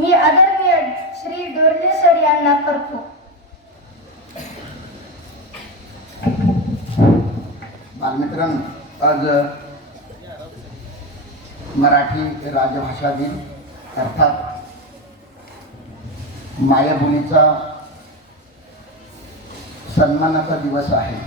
मी आदरणीय श्री डोरले सर यांना करतो. बालमित्रांनो, आज मराठी राजभाषा दिन अर्थात मायबोलीचा सन्मानाचा दिवस आहे.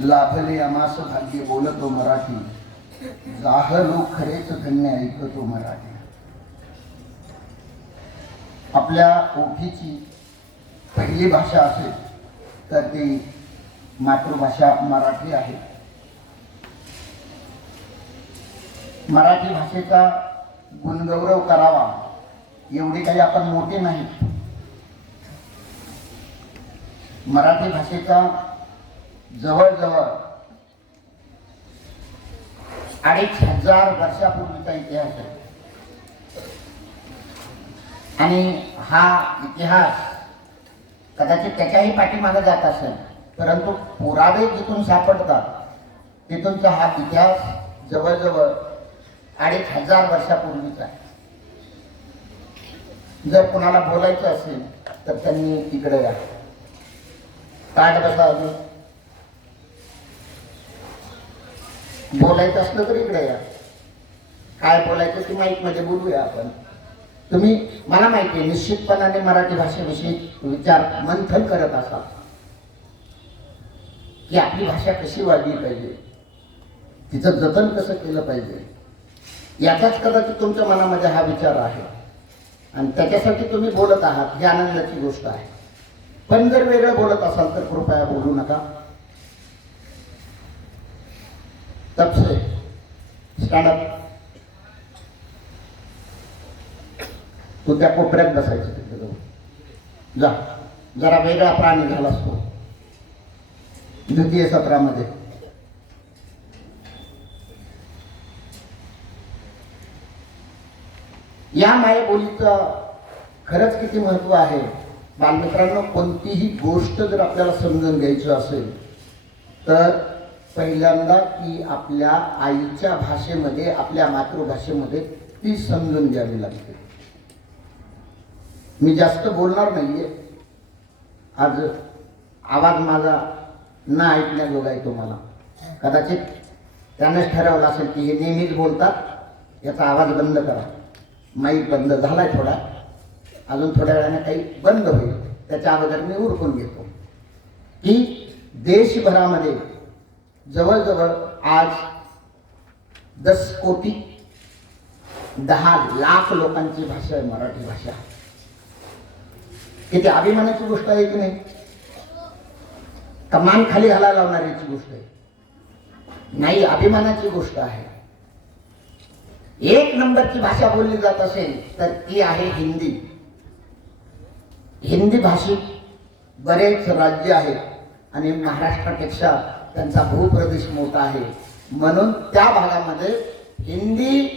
लाभले आमास भाग्य बोलतो मराठी, जाहलो खरेच धन्य ऐकतो मराठी. आपल्या ओळखीची पहिली भाषा असेल तर ती मातृभाषा मराठी आहे. मराठी भाषेचा गुणगौरव करावा एवढी काही आपण मोठे नाही. मराठी भाषेचा जवळजवळ 2500 वर्षापूर्वीचा इतिहास आहे आणि हा इतिहास कदाचित त्याच्याही पाठीमागे जात असेल, परंतु पुरावे जिथून सापडतात तिथूनचा हा इतिहास जवळजवळ 2500 वर्षापूर्वीचा आहे. जर कोणाला बोलायचं असेल तर त्यांनी इकडे या, ताट बसा. बोलायचं असलं तर इकडे या. काय बोलायचं ते माईक मध्ये बोलूया आपण. तुम्ही, मला माहिती आहे, निश्चितपणाने मराठी भाषेविषयी विचार मंथन करत असाल की आपली भाषा कशी वाढली पाहिजे, तिचं जतन कसं केलं पाहिजे. याचाच कदाचित तुमच्या मनामध्ये हा विचार आहे आणि त्याच्यासाठी तुम्ही बोलत आहात, ही आनंदाची गोष्ट आहे. पण जर वेगळं बोलत असाल तर कृपया बोलू नका. तब से स्टँड अप. तू त्या कोपऱ्यात बसायचं तिथे जाऊन. जा, जरा वेगळा प्राणी झाला असतो द्वितीय सत्रामध्ये. या मायबोलीचं खरंच किती महत्व आहे. बालमित्रांनो, कोणतीही गोष्ट जर आपल्याला समजून घ्यायची असेल तर पहिल्यांदा ती आपल्या आईच्या भाषेमध्ये, आपल्या मातृभाषेमध्ये ती समजून घ्यावी लागते. मी जास्त बोलणार नाहीये आज. आवाज माझा न ऐकण्याजोगा आहे तुम्हाला. कदाचित त्यानेच ठरवलं असेल की हे नेहमीच बोलतात, याचा आवाज बंद करा. माईक बंद झालाय थोडा, अजून थोड्या वेळाने काही बंद होईल. त्याच्या अगोदर मी उरकून घेतो की देशभरामध्ये जवळजवळ आज 10 कोटी 10 लाख लोकांची भाषा आहे मराठी भाषा. किती अभिमानाची गोष्ट आहे की नाही? कमान खाली घालायला लावणारीची गोष्ट आहे नाही, अभिमानाची गोष्ट आहे. एक नंबरची भाषा बोलली जात असेल तर ती आहे हिंदी. हिंदी भाषिक बरेच राज्य आहेत आणि महाराष्ट्रापेक्षा त्यांचा भूप्रदेश मोठा आहे, म्हणून त्या भागामध्ये हिंदी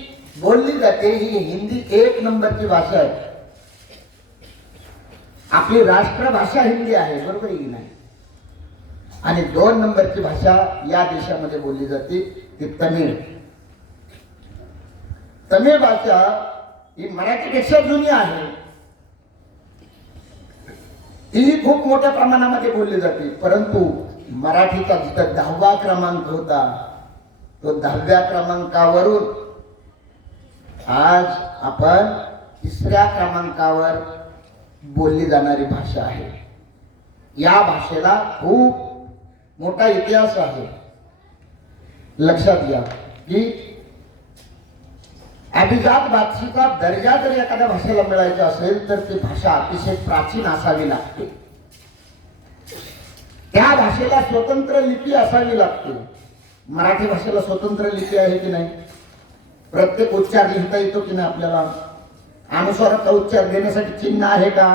बोलली जाते. ही हिंदी एक नंबरची भाषा आहे. आपली राष्ट्रभाषा हिंदी आहे, बरोबर आहे की नाही? आणि 2 नंबरची भाषा या देशामध्ये बोलली जाते ती तमिळ. तमिळ भाषा ही मराठीपेक्षा जुनी आहे. ती खूप मोठ्या प्रमाणामध्ये बोलली जाते, परंतु मराठीचा जिथं 10वा क्रमांक होता तो 10व्या क्रमांकावरून आज आपण 3ऱ्या क्रमांकावर बोलली जाणारी भाषा आहे. या भाषेला खूप मोठा इतिहास आहे. लक्षात घ्या की अभिजात भाषेचा दर्जा जर एखाद्या भाषेला मिळायचा असेल तर ती भाषा अतिशय प्राचीन असावी लागते. त्या भाषेला स्वतंत्र लिपी असावी लागते. मराठी भाषेला स्वतंत्र लिपी आहे की नाही? प्रत्येक उच्चार लिहिता येतो की नाही आपल्याला? अनुस्वाराचा उच्चार देण्यासाठी चिन्ह आहे का?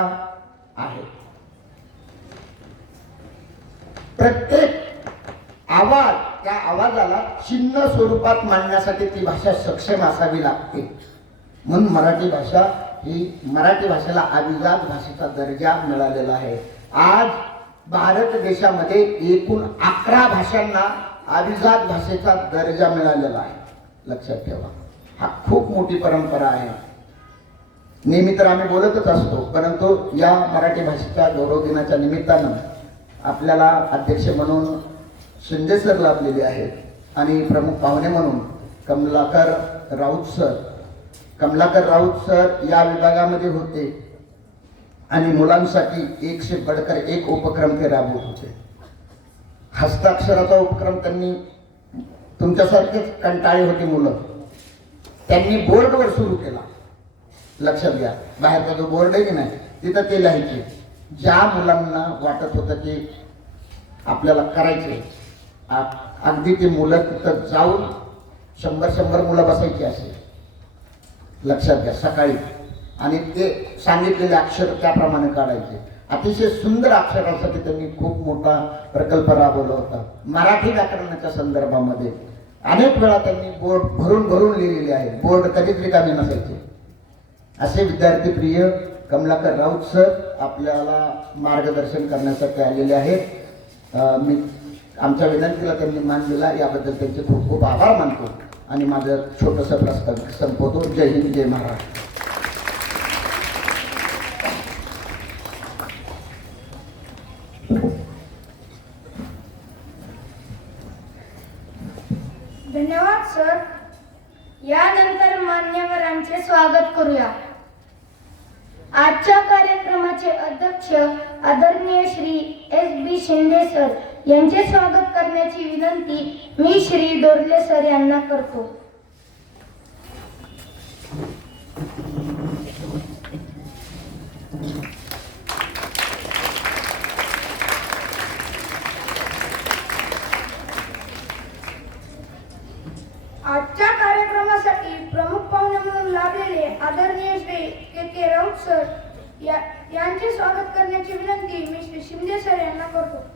आहे. प्रत्येक आवाज, त्या आवाजाला चिन्ह स्वरूपात मांडण्यासाठी ती भाषा सक्षम असावी लागते. म्हणून मराठी भाषा ही, मराठी भाषेला अभिजात भाषेचा दर्जा मिळालेला आहे. आज भारत देशामध्ये एकूण 11 भाषांना अभिजात भाषेचा दर्जा मिळालेला आहे. लक्षात ठेवा, हा खूप मोठी परंपरा आहे. नेहमी तर आम्ही बोलतच असतो, परंतु या मराठी भाषेच्या गौरव दिनाच्या निमित्तानं आपल्याला अध्यक्ष म्हणून शिंदे सर लाभलेले आहेत आणि प्रमुख पाहुणे म्हणून कमलाकर राऊत सर. कमलाकर राऊत सर या विभागामध्ये होते आणि मुलांसाठी एक से बढ़कर एक उपक्रम ते राबवत होते. हस्ताक्षराचा उपक्रम त्यांनी, तुमच्यासारखेच कंटाळी होती मुलं, त्यांनी बोर्डवर सुरू केला. लक्षात घ्या, बाहेरचा जो बोर्ड आहे की नाही तिथं ते लिहायचे. ज्या मुलांना वाटत होतं की आपल्याला करायचे, अगदी ते मुलं तिथं जाऊन 100 मुलं बसायची असे. लक्षात घ्या, सकाळी. आणि ते सांगितलेले अक्षर त्याप्रमाणे काढायचे. अतिशय सुंदर अक्षरासाठी त्यांनी खूप मोठा प्रकल्प राबवला होता. मराठी व्याकरणाच्या संदर्भामध्ये अनेक वेळा त्यांनी बोर्ड भरून भरून लिहिलेले आहे. बोर्ड कधीच रिकामे नसायचे. असे विद्यार्थी प्रिय कमलाकर राऊत सर आपल्याला मार्गदर्शन करण्यासाठी आलेले आहेत. मी आमच्या विनंतीला त्यांनी मान दिला, याबद्दल त्यांचे खूप खूप आभार मानतो आणि माझं छोटंसं प्रस्ताव संपवतो. जय हिंद, जय महाराष्ट्र. धन्यवाद सर. यानंतर मान्यवरांचे स्वागत करूया. आजच्या कार्यक्रमाचे अध्यक्ष आदरणीय श्री S.B. शिंदे सर यांचे स्वागत करण्याची विनंती मी श्री डोरले सर यांना करतो. आजच्या कार्यक्रमासाठी प्रमुख पाहुणे म्हणून लाभलेले आदरणीय श्री के राऊत सर यांचे स्वागत करण्याची विनंती मी श्री शिंदे सर यांना करतो.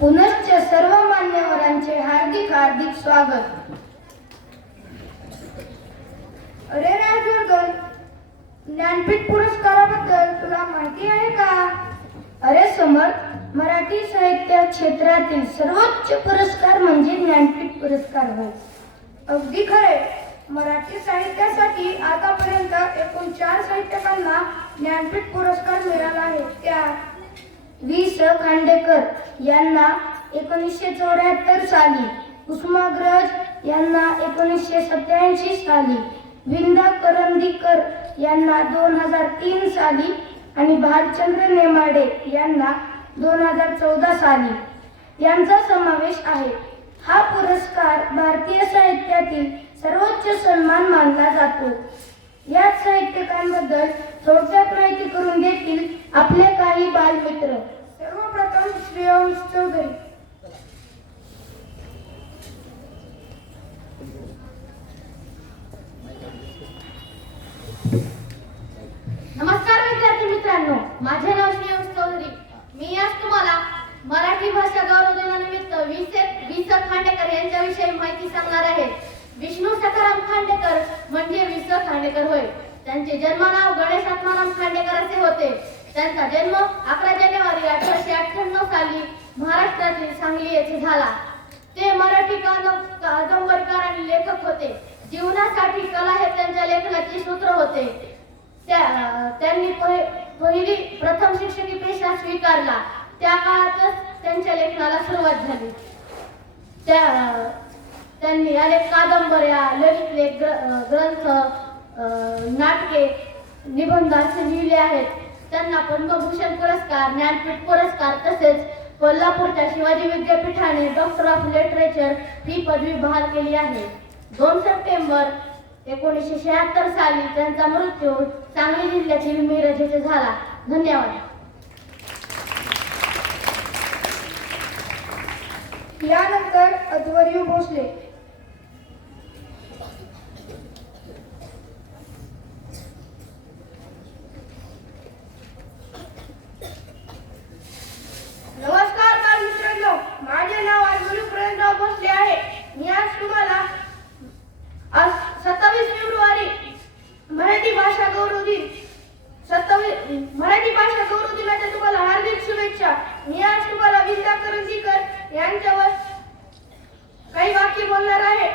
पुनश्च सर्व मान्यवरांचे हार्दिक हार्दिक स्वागत. अरे राजवर्धन, ज्ञानपीठ पुरस्काराबद्दल तुला माहिती आहे का? अरे समर्थ, मराठी साहित्य क्षेत्रातील सर्वोच्च पुरस्कार म्हणजे ज्ञानपीठ पुरस्कार होय. अगदी खरे. मराठी साहित्यासाठी आतापर्यंत एकूण 4 साहित्यकांना ज्ञानपीठ पुरस्कार मिळाला आहे. त्यात वि.स. खांडेकर यांना 1974 साली, कुसुमाग्रज यांना 1987 साली, विंदा करंदीकर यांना 2003 साली आणि भालचंद्र नेमाडे यांना 2014 साली यांचा समावेश आहे. हा पुरस्कार भारतीय साहित्यातील सर्वोच्च सन्मान मानला जातो. याच साहित्यकांबद्दल थोडक्यात माहिती करून देतील आपले काही बालमित्र. सर्वप्रथम श्रेयांश चौधरी. नमस्कार विद्यार्थी मित्रांनो, माझे नाव श्रेयांश चौधरी. मी आज तुम्हाला मराठी भाषा गौरव दिनानिमित्त वि.स. खांडेकर यांच्याविषयी माहिती सांगणार आहे. विष्णू सखाराम खांडेकर म्हणजे वि.स. खांडेकर होय. त्यांचे जन्मनाव गणेश आत्माराम खांडेकर असे होते. त्यांचा जन्म 11 जानेवारी 1898 साली महाराष्ट्रातील सांगली येथे झाला. ते मराठी कादंबरीकार आणि लेखक होते. जीवनासाठी कला हे त्यांच्या लेखनाचे सूत्र होते. त्यांनी प्रथम शिक्षकी पेशा स्वीकारला. त्या काळातच त्यांच्या लेखनाला सुरुवात झाली. त्यांनी अनेक कादंबऱ्या, ललित लेख, ग्रंथ, नाटके, निबंध असे लिहिले आहेत. त्यांना पद्मभूषण पुरस्कार, ज्ञानपीठ पुरस्कार तसेच कोल्हापूरच्या शिवाजी विद्यापीठाने डॉक्टर ऑफ लिटरेचर ही पदवी बहाल केली आहे. 2 सप्टेंबर 1976 साली त्यांचा मृत्यू सांगली जिल्ह्यातील मिरज येथे झाला. धन्यवाद. यानंतर सद्वर्यू भोसले. नमस्कार बालमित्रांनो, माझे नाव आजवरी प्रवीणराव भोसले आहे. मी आज तुम्हाला आज 27 फेब्रुवारी मराठी भाषा गौरव दिन मराठी भाषा गौरव दिनाच्या तुम्हाला हार्दिक शुभेच्छा. मी आज तुम्हाला विंदा करंदीकर यांच्यावर काही वाक्य बोलणार आहे.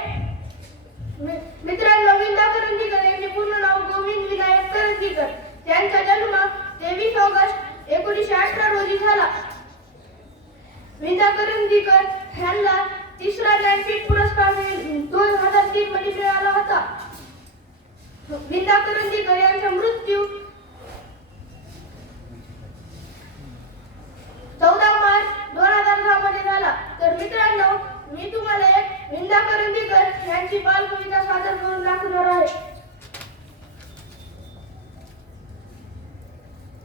मित्रांनो, विंदा करंदीकर यांचे पूर्ण नाव गोविंद विनायक करंदीकर. त्यांचा जन्म 23 ऑगस्ट 1918 रोजी झाला. विंदा करंदीकर यांना तिसरा ज्ञानपीठ पुरस्कार 2003 मध्ये मिळाला होता. विंदा करंदीकर यांचा मृत्यू 14 मार्च 2010 मध्ये झाला. तर मित्रांनो, मी तुम्हाला एक विंदा करंदीकर यांची बालकविता सादर करून दाखवणार आहे.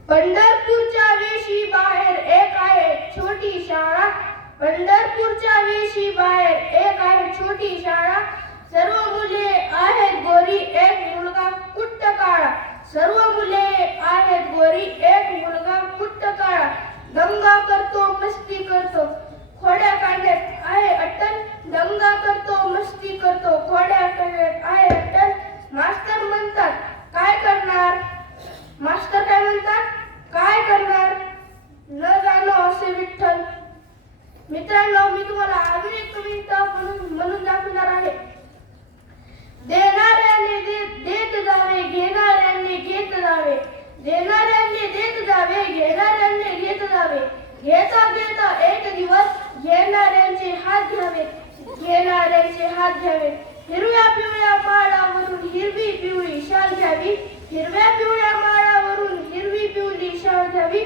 पंढरपूरच्या वेशी बाहेर एक आहे छोटी शाळा. पंढरपूरच्या वेशी बाहेर एक आहे छोटी शाळा. सर्व मुले आहेत गोरी, एक मुलगा कुट्ट काळा. सर्व मुले आहेत गोरी, एक मुलगा कुट्ट काळा. दंगा करतो, मस्ती करतो, खोड्या कांड्यात आहे अट्टल. दंगा करतो, मस्ती करतो, खोड्या कांड्यात आहे अट्टल. मास्तर म्हणतात काय करणार, मास्तर काय म्हणतात काय करणार, न जाणो असे विठ्ठल. मित्रांनो, मी तुम्हाला अजून एक कविता म्हणून दाखवणार आहे. देणाऱ्याने देत जावे, घेणाऱ्याने घेत जावे. देणाऱ्याने देत जावे, घेणाऱ्याने घेत जावे. घेता घेता एक दिवस घेणाऱ्यांचे हात घ्यावे, घेणाऱ्यांचे हात घ्यावे. हिरव्या पिवळ्या माळावरून हिरवी पिवळी शाल घ्यावी. हिरव्या पिवळ्या माळावरून हिरवी पिवळी शाल घ्यावी.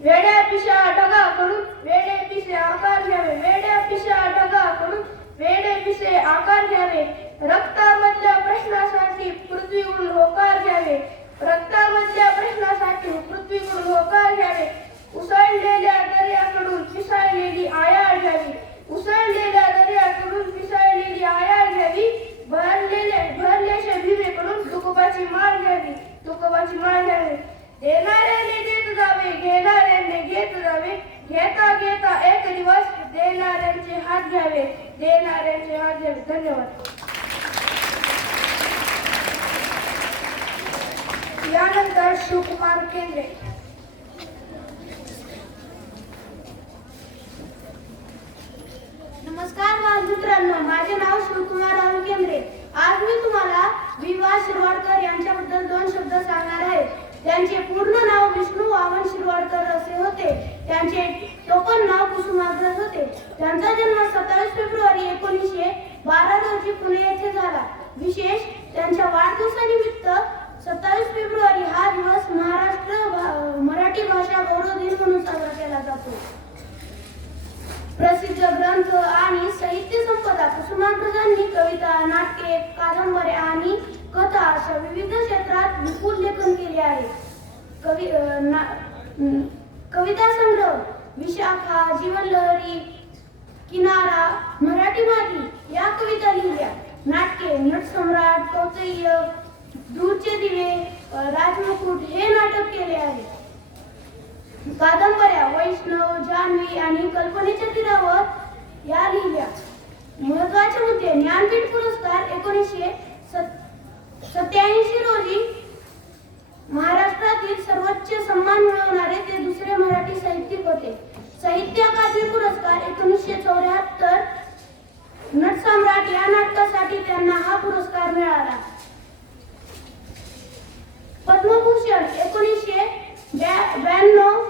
वेड्या पिशा ढगाकडून वेडे पिसे आकार घ्यावे. वेड्या पिशा ढगाकडून वेडे पिसे आकार घ्यावे. रक्तामधल्या प्रश्नासाठी पृथ्वीकडून होकार घ्यावे. रक्तामधल्या प्रश्नासाठी पृथ्वीकडून होकार घ्यावे. उसळलेल्या दर्याकडून पिसाळलेली आयाळ घ्यावी. उसळलेल्या दर्याकडून पिसाळलेली आयाळ घ्यावी. भरलेल्या भीमेकडून तुकोबाची माळ घ्यावी. तुकोबाची माळ घ्यावी. देणाऱ्याने देत जावे, घेणाऱ्याने घेत जावे. घेता घेता एक दिवस देणाऱ्यांचे हात घ्यावे, देणाऱ्यांचे हात घ्यावे. धन्यवाद. यानंतर शिवकुमार केंद्रे. नमस्कार बालमित्रांनो, माझे नाव शिवकुमार राहुल केंद्रे. आज मी तुम्हाला विवा शिरवाडकर यांच्याबद्दल 2 शब्द सांगणार आहे. त्यांचे पूर्ण नाव विष्णू वामन शिरवाडकर असे होते. त्यांचे टोपण नाव कुसुमाग्रज होते. त्यांचा जन्म 27 फेब्रुवारी 1912 रोजी पुणे येथे झाला. विशेष त्यांच्या वाढदिवसानिमित्त 27 फेब्रुवारी हा दिवस महाराष्ट्र मराठी भाषा गौरव दिन म्हणून साजरा केला जातो. प्रसिद्ध ग्रंथ आणि साहित्य संपदा कुसुमाग्रजांनी कविता, नाटके, कादंबऱ्या आणि कथा अशा विविध क्षेत्रात विपुल लेखन केले आहे. कविता संग्रह विशाखा, जीवनलहरी, किनारा, मराठी माती या कविता लिहिल्या. नाटके नटसम्राट, कौतैय, दूरचे दिवे, राजमुकुट हे नाटक केले आहे. कादंबऱ्या वैष्णव, जान्हवी आणि कल्पनेच्या तीरावर या लिहिल्या. महत्वाचे मुद्दे ज्ञानपीठ पुरस्कार 1987 रोजी महाराष्ट्रातील सर्वोच्च सन्मान मिळवणारे ते दुसरे मराठी साहित्यिक होते. साहित्य अकादमी पुरस्कार 1974 नटसम्राट या नाटकासाठी त्यांना हा पुरस्कार मिळाला. पद्मभूषण 1992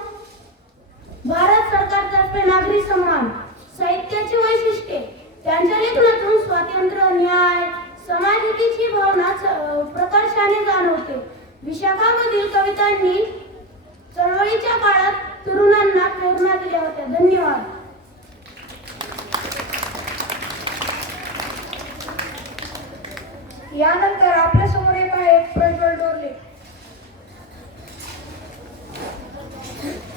भारत सरकारतर्फे नागरी सन्मान. साहित्याची वैशिष्ट्ये त्यांच्या लेखनातून स्वातंत्र्य, न्याय, समाजहिताची भावना प्रकर्षाने जाणवते. विशाखामधील कवितांनी चळवळीच्या काळात तरुणांना प्रेरणा दिल्या होत्या. धन्यवाद. यानंतर आपल्या समोर येत आहे प्रज्वल डोरले.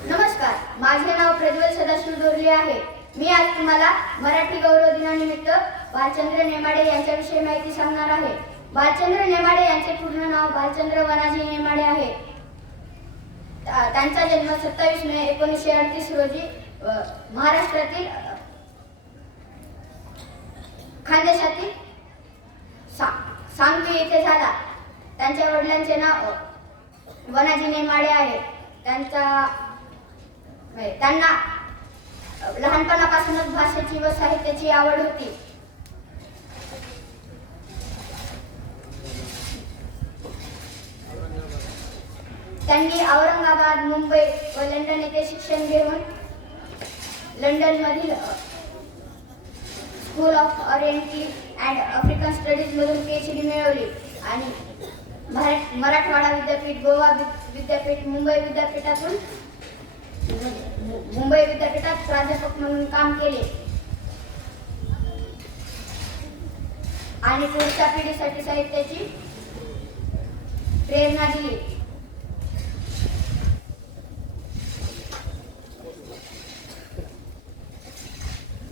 नमस्कार, माझे नाव प्रज्वल सदाशिव डोरले आहे. मी आज तुम्हाला मराठी गौरव दिनानिमित्त बालचंद्र नेमाडे यांच्याविषयी माहिती सांगणार आहे. बालचंद्र नेमाडे यांचे पूर्ण नाव बालचंद्र वनाजी नेमाडे आहे. त्यांचा जन्म 27 मे 1938 रोजी महाराष्ट्रातील खानदेशातील सांगवी येथे झाला. त्यांच्या वडिलांचे नाव वनाजी नेमाडे आहे. त्यांना लहानपणापासूनच भाषेची व साहित्याची आवड होती. त्यांनी औरंगाबाद, मुंबई व लंडन येथे शिक्षण घेऊन लंडन मधील school of oriental and African studies मधून PhD मिळवली आणि मराठवाडा विद्यापीठ, गोवा विद्यापीठ, मुंबई विद्यापीठात प्राध्यापक म्हणून काम केले आणि पुढच्या पिढीसाठी साहित्याची प्रेरणा दिली.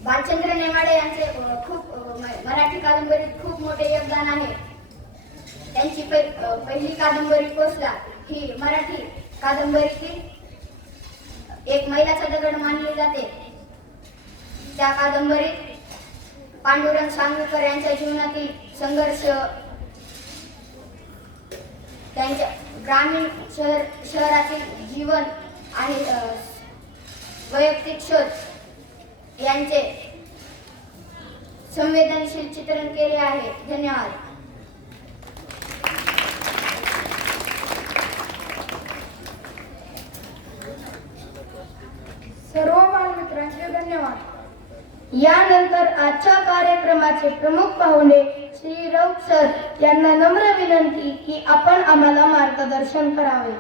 बालचंद्र नेमाडे यांचे मराठी कादंबरीत खूप मोठे योगदान आहे. त्यांची पहिली कादंबरी कोसला ही मराठी कादंबरीतील एक मैलाचा दगड मानली जाते. त्या कादंबरीत पांडुरंग सांगवीकर यांच्या जीवनातील संघर्ष, त्यांच्या ग्रामीण शहरातील जीवन आणि वैयक्तिक शोध यांचे संवेदनशील चित्रण केले आहे. धन्यवाद. सर्व बालमित्रांचे धन्यवाद. यानंतर आजच्या कार्यक्रमाचे प्रमुख पाहुणे श्री राऊत सर यांना नम्र विनंती की आपण आम्हाला मार्गदर्शन करावे.